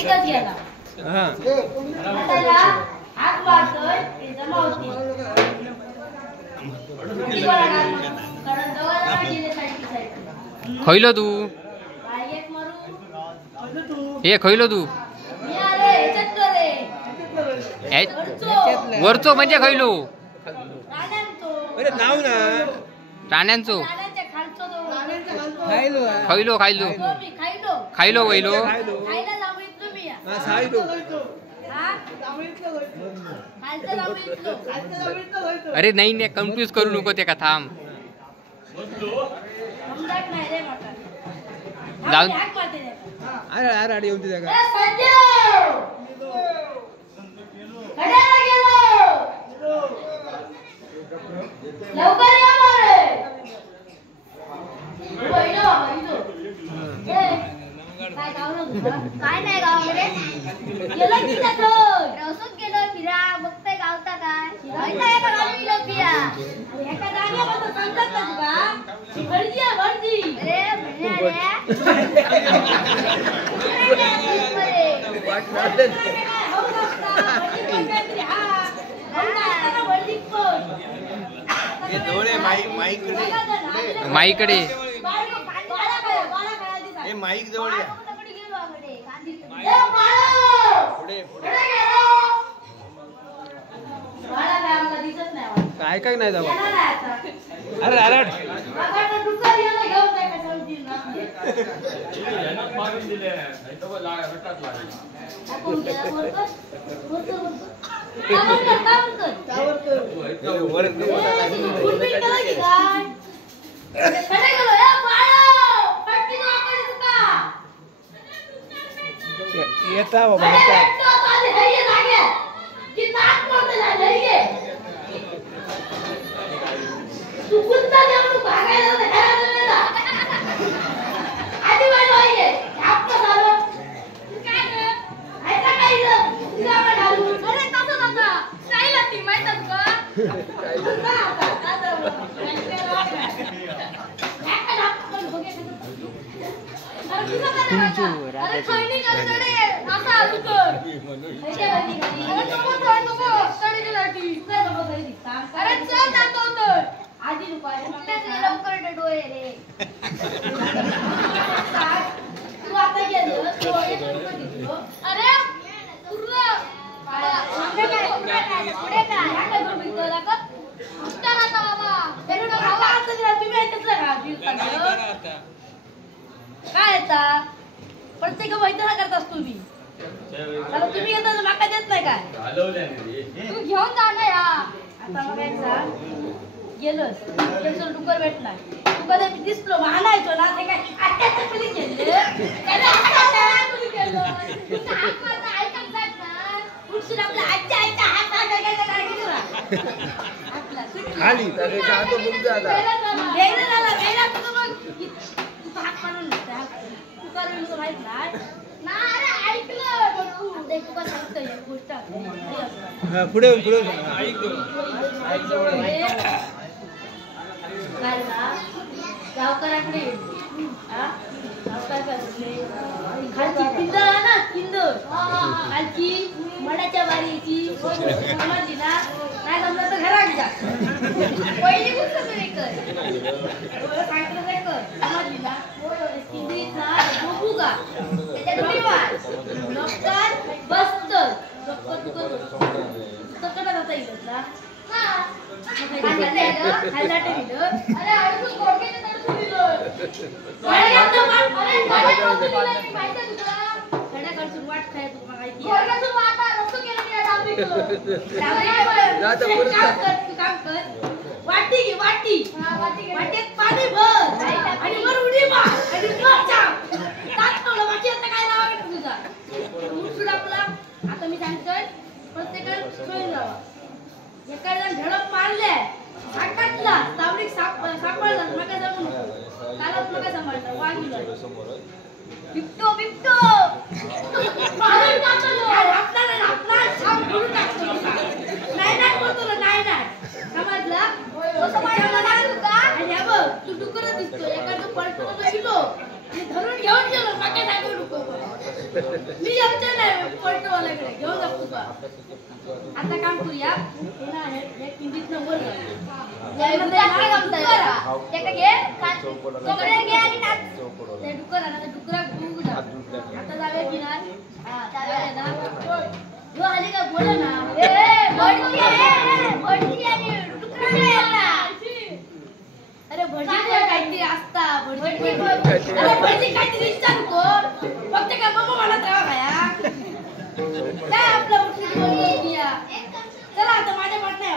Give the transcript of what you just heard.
तिकच गेला हां त्याला हात मारतोय ते जमा होती कारण दोघांना गेले साईड खैलो तू एक मारू हे खैलो तू मी अरे याच्यात रे वरचो म्हणजे खैलो राण्यांचो अरे नाव ना राण्यांचो राण्यांच्या खालचो तो खायलो खैलो खायलो तो मी खायलो खायलो वैलो खायला जांभळीतलो मी हां साईडो हा खालचं जांभळीतलो अरे नाही नाही कन्फ्यूज करू नको ते का थांब समजत नाही रे माका जाऊन- हाक मारते त्याला. अरे अरे अरे येऊन तुझ्या ए, संजू! कड्याला गेलो! लवकर या मोरे! इथं, इथं. ए, काय गावलं तुझं? काय नाही गावलं रे? गेलं की जातं? रसोत गेलो फिरा बघतोय गावता काय माहिती एका गावी गेलो फिरा एका जागेवर समजत का तुका भरजी आहे भरजी माईकडे माईक जवळ या काय काय नाही जावा अरे अरे येता बाबा तू कुत्ता देऊ भागायला घराला आधी वाट होईये आपलं झालं काय रे ऐका काय इथं तिला आपण घालू अरे कसं नका नाही लागती माहित आहे का अरे खैनी करतडे आता आलू कर अरे चल जातो तर आधी लवकर डोळे रे तू आता गेलो अरे पूर्ण पुढे काय काय येता प्रत्येक मैत्रिणी करतास तुम्ही तुम्ही येता तर माका देत नाही काय तू घेऊन जा ना या आता मग एकदा गेलोस त्यांचं डुकर भेटला तू कधी मी दिसलो म्हणायचो ना ते काय आत्याच्या पुली गेले खाली त्याच्या हात मुक्त आता पुढे पुढे गावकराकडे खालची किंद ना किंद खालची मडाच्या बारीची समजली ना नाही जमलं तर घरात जा पहिली गोष्ट तरी कर सांगितलं काय कर समजली ना किंदीचा भोगा त्याच्या डोळीवार नक्कर बसतं नक्कर तू कर जाता येईल ना अरे अडकून कोणत्या तडकून दिलं खड्याकडसून वाट खाय तुला माहिती काम कर वाटी घे वाटी वाटेत पाणी भर आणि वर उडी मार आणि वाटी आता काय लावा तुझा आपला आता मी सांगतोय प्रत्येकाला सोय लावा एखाद्या झडप मारले साकाटला तावडीक सापडला मका जमू नको कालच मका सांभाळला वागिलं बिबटो बिबटो मारून टाकलो आपला छाप करून टाकतो नाही बोलतो नाही समजला तो समजला नाही का आणि हे बघ तू डुकर दिसतो एखादं पळतो तो गेलो आणि धरून घेऊन गेलो मका सांगू नको मी आमच्या नाही पलटवाल्याकडे घेऊन जा तुका. आता काम करूया हे ना हे किंडीत नंबर आता जाऊया की नाही आली का बोला ना अरे भजी काहीतरी असता भजी काहीतरी विचारू कोण फक्त काय मम्मा मला त्रावा खाया काय आपलं उठली चला आता माझ्या पाठ नाही